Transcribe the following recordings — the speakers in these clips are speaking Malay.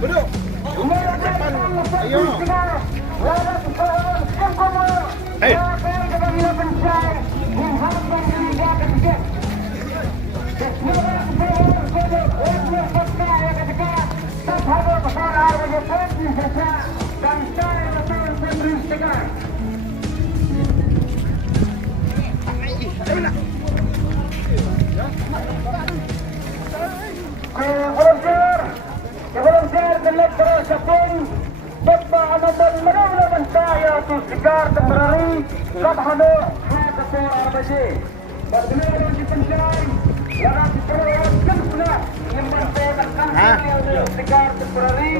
Duduk. Ayo. Hey. Volunteer de lekkere sapin, Bapa Anadan Manawla Mansaya to Sikar Temporary, Labhano, Nakasor Arbaje. Berdua di Penjai, Larat Terowat Kempna, yang mentekan Sikar Temporary,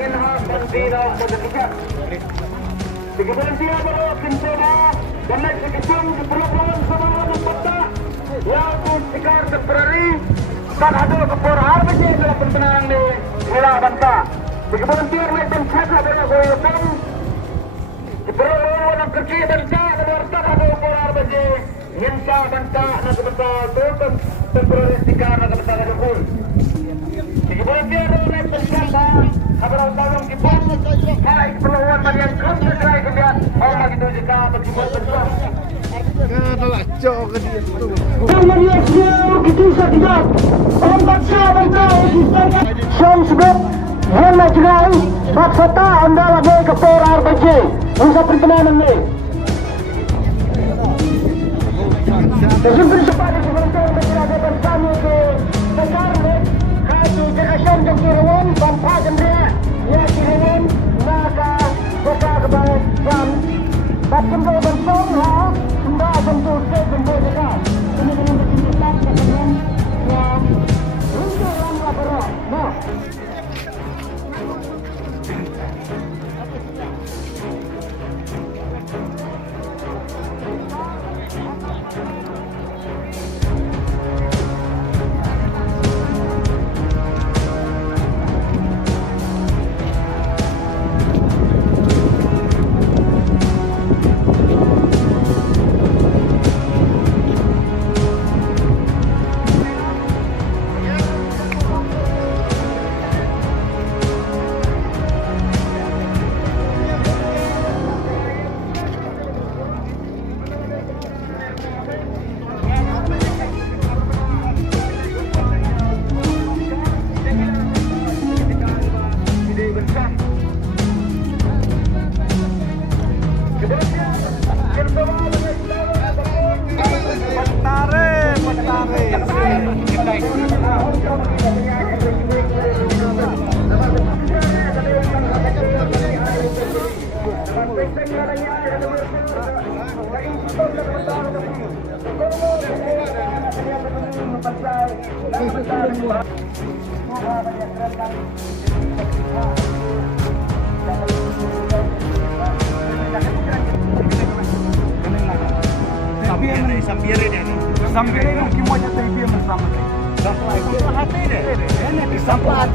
Inhas dan Bina Modifikat. Tiga volunteer bawa Kempna, dan eksekutif diperlukan sama Bapa, yaitu Sikar Temporary. Tak ada kepor harus adalah pentenang di wilayah Banta. Volunteer macam siapa bergoyang? Diperlukan orang kerja Banta dan tak ada kepor harus Hinsa Banta nak betul betul temporary Sikar nak betul betul. Volunteer orang pensiapa kabar tolong dipos. Hai perluan yang kerja saya kemudian orang itu jika bagi betul. Adalah cok ke dia tu. Jangan dia kita tidak. Ombak sahabat Syam sebab Hana Jerai Baksata anda lagi ke Porar Baje Masa pertemuan ini Tersumpir sepada sebentar Berada bersama ke Sekarang Kaki Jekasyan dan Kirawan Bampa Jendria Ya Kirawan Maka Boka Kebaik Dan Baksam Kau bersama Sembah bentuk Sembah Jeka Ini dengan bercinta Kemudian Yang Untuk lama berok Nah Sampai mungkin mau jatuh bersama. Sampai hati deh. Ini sampai